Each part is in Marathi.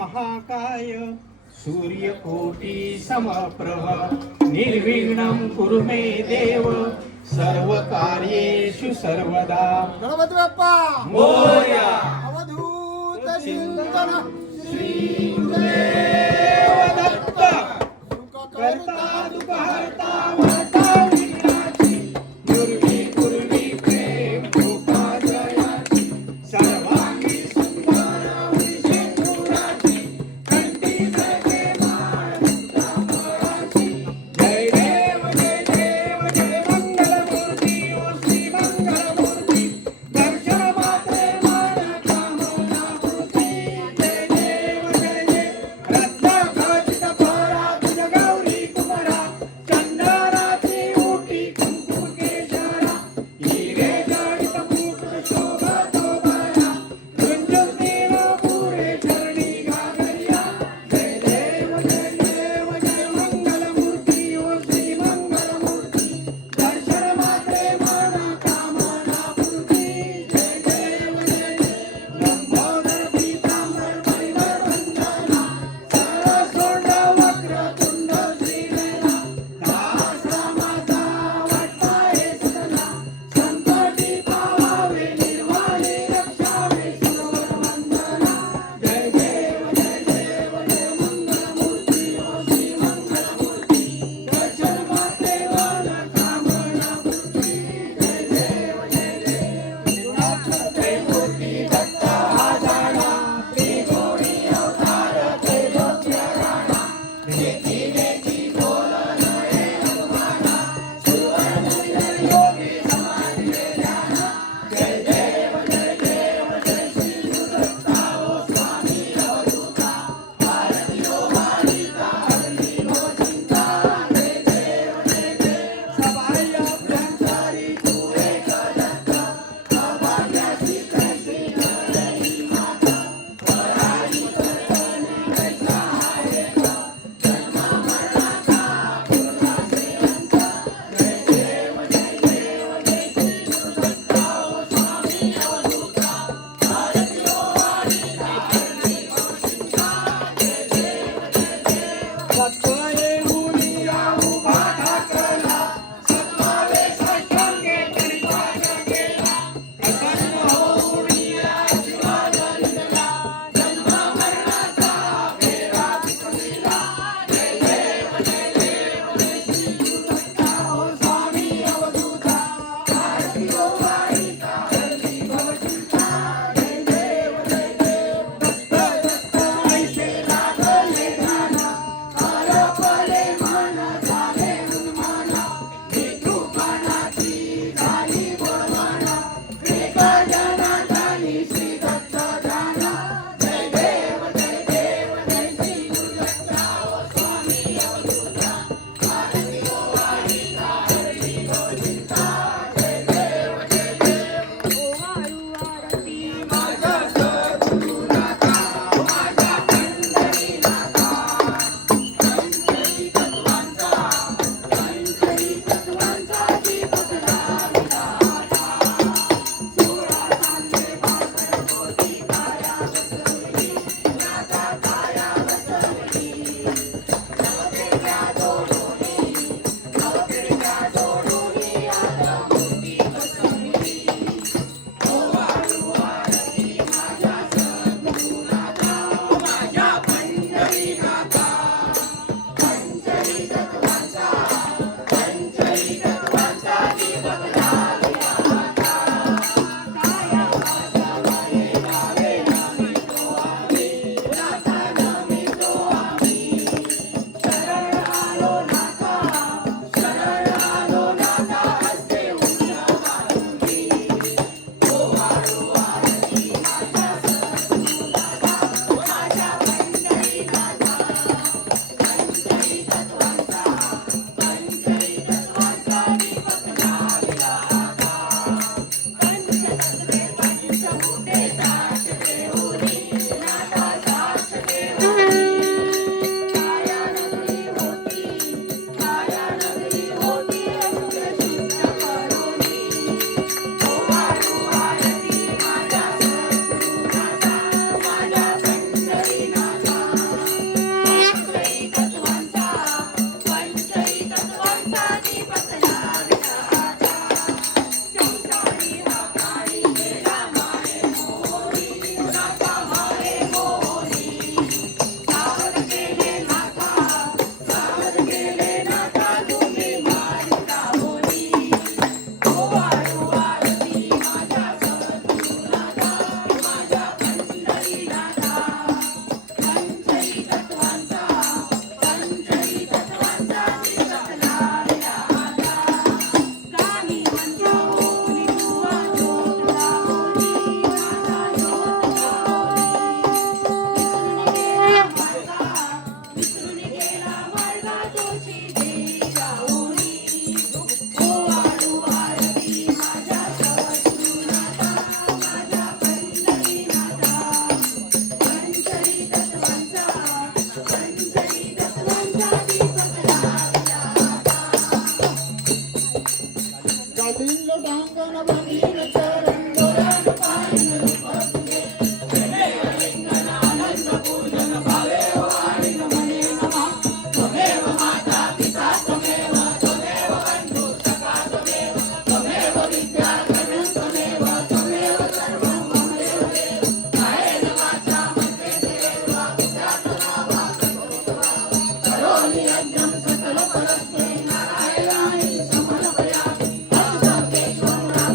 महाकाय. सूर्यकोटी समप्रभ. निर्विघ्नं कुरु मे देव. सर्व कार्येषु सर्वदा. गणपती बाप्पा मोर्या! अवधूत चिंतन श्री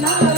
love.